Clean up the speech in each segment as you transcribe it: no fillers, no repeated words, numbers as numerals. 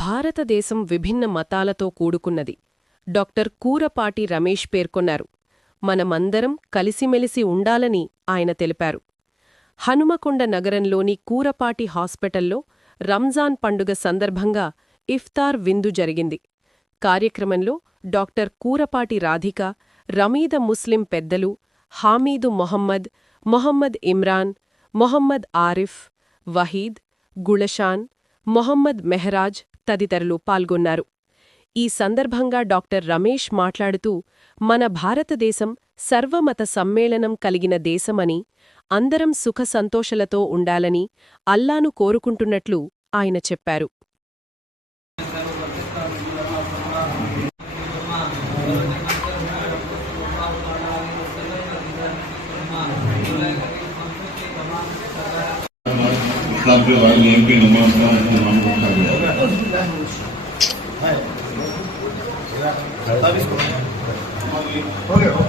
భారతదేశం విభిన్న మతాలతో కూడుకున్నది. డాక్టర్ కూరపాటి రమేష్ పేర్కొన్నారు. మనమందరం కలిసిమెలిసి ఉండాలని ఆయన తెలిపారు. హనుమకొండ నగరంలోని కూరపాటి హాస్పిటల్లో రంజాన్ పండుగ సందర్భంగా ఇఫ్తార్ విందు జరిగింది. కార్యక్రమంలో డాక్టర్ కూరపాటి రాధిక, రమీద ముస్లిం పెద్దలు, హామీదు మొహమ్మద్ ఇమ్రాన్, మొహమ్మద్ ఆరిఫ్, వహీద్, గుళషాన్, మొహమ్మద్ మెహరాజ్ తదితరులు పాల్గొన్నారు. ఈ సందర్భంగా డాక్టర్ రమేష్ మాట్లాడుతూ, మన భారతదేశం సర్వమత సమ్మేళనం కలిగిన దేశమని, అందరం సుఖ సంతోషాలతో ఉండాలని అల్లాను కోరుకుంటున్నట్లు ఆయన చెప్పారు.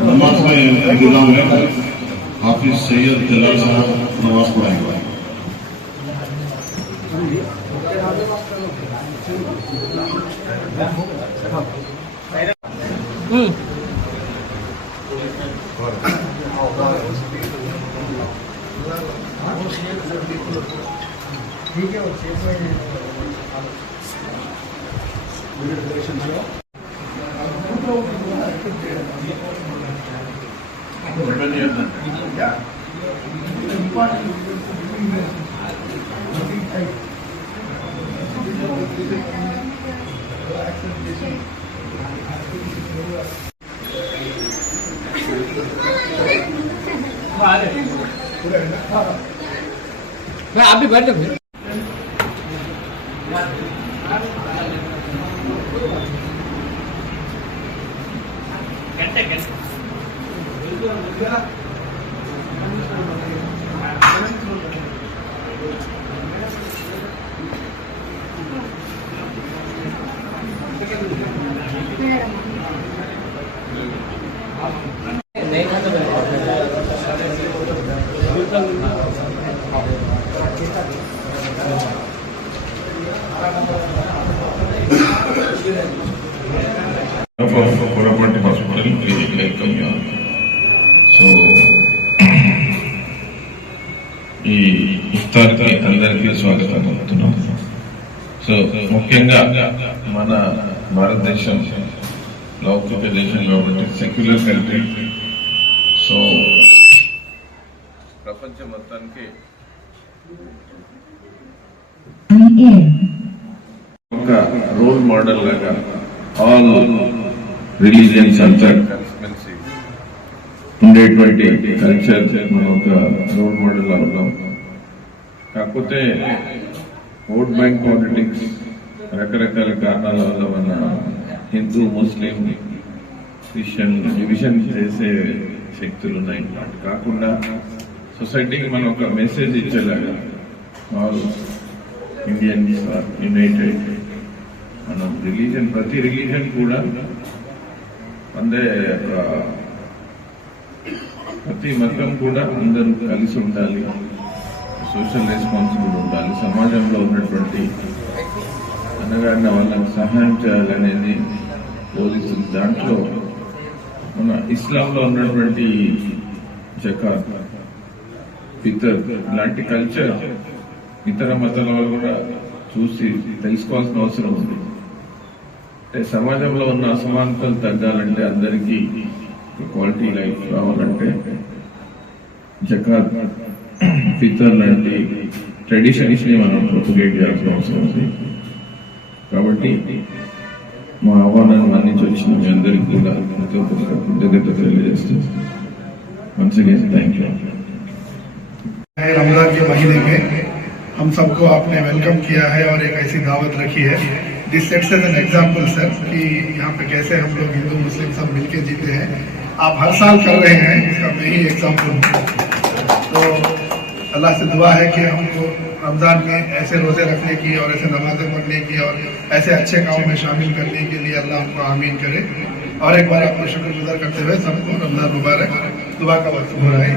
नमाज में इंतजाम है, हाफिज सैयद जलाल साहब नमाज पढ़ाएंगे। ठीक है, मैं आप भी बैठ लो। Kurapati Hospital, please welcome you. So, ఈ ఇఫ్తార్కి అందరికీ స్వాగతం చెప్తున్నాం. సో ముఖ్యంగా మన భారతదేశం లౌకిక దేశం కాబట్టి సెక్యులర్ కంట్రీ. సో ప్రపంచ మొత్తానికి ఒక రోల్ మోడల్ లాగా ఆల్ రిలీజియన్స్ అంతా కలిసిమెలిసి ఉండేటువంటి కల్చర్ మనం ఒక రోల్ మోడల్ లా ఉన్నాం. కాకపోతే ఓట్ బ్యాంక్ పాలిటిక్స్ రకరకాల కారణాల వల్ల మన హిందూ ముస్లిం క్రిస్టియన్ డివిజన్ చేసే శక్తులు ఉన్నాయి. అటు కాకుండా సొసైటీకి మనం ఒక మెసేజ్ ఇచ్చేలాగా ఆల్ ఇండియన్స్ ఆర్ యునైటెడ్. మనం రిలీజన్ ప్రతి రిలీజన్ కూడా ప్రతి మతం కూడా అందరూ కలిసి ఉండాలి, సోషల్ రెస్పాన్సిబుల్ ఉండాలి, సమాజంలో ఉన్నటువంటి అనగాడిన వాళ్ళకి సహాయం చేయాలనేది బోధిస్తుంది. దాంట్లో మన ఇస్లాంలో ఉన్నటువంటి జకాత్, ఫితర్ ఇలాంటి కల్చర్ ఇతర మతాల వాళ్ళు కూడా చూసి తెలుసుకోవాల్సిన అవసరం ఉంది. సమాజంలో ఉన్న అసమానతలు తగ్గాలంటే, అందరికీ క్వాలిటీ లైఫ్ రావాలంటే జకాత్, ఫితర్ లాంటి ట్రెడిషన్స్ ని మనం ప్రొపగేట్ చేయాల్సిన అవసరం ఉంది. కాబట్టి మా ఆహ్వానాన్ని మన్నించి వచ్చిన మీ అందరికీ కూడా కృతజ్ఞత తెలియజేస్తూ once again thank you. Ramzan के महीने में हम सबको आपने वेलकम किया है और एक ऐसी दावत रखी है. This sets as an example sir कि यहाँ पे कैसे हम लोग हिंदू मुस्लिम सब मिलके जीते हैं. आप हर साल कर रहे हैं, इसका मैं ही एग्जाम्पल हूँ. तो अल्लाह से दुआ है कि हमको रमजान में ऐसे रोजे रखने की और ऐसे नमाजें पढ़ने की और ऐसे अच्छे काम में शामिल करने के लिए अल्लाह हमको आमीन करे. और एक बार आपको शुक्रगुजार करते हुए सबको रमजान मुबारक. दुआ का वक्त हो रहा है.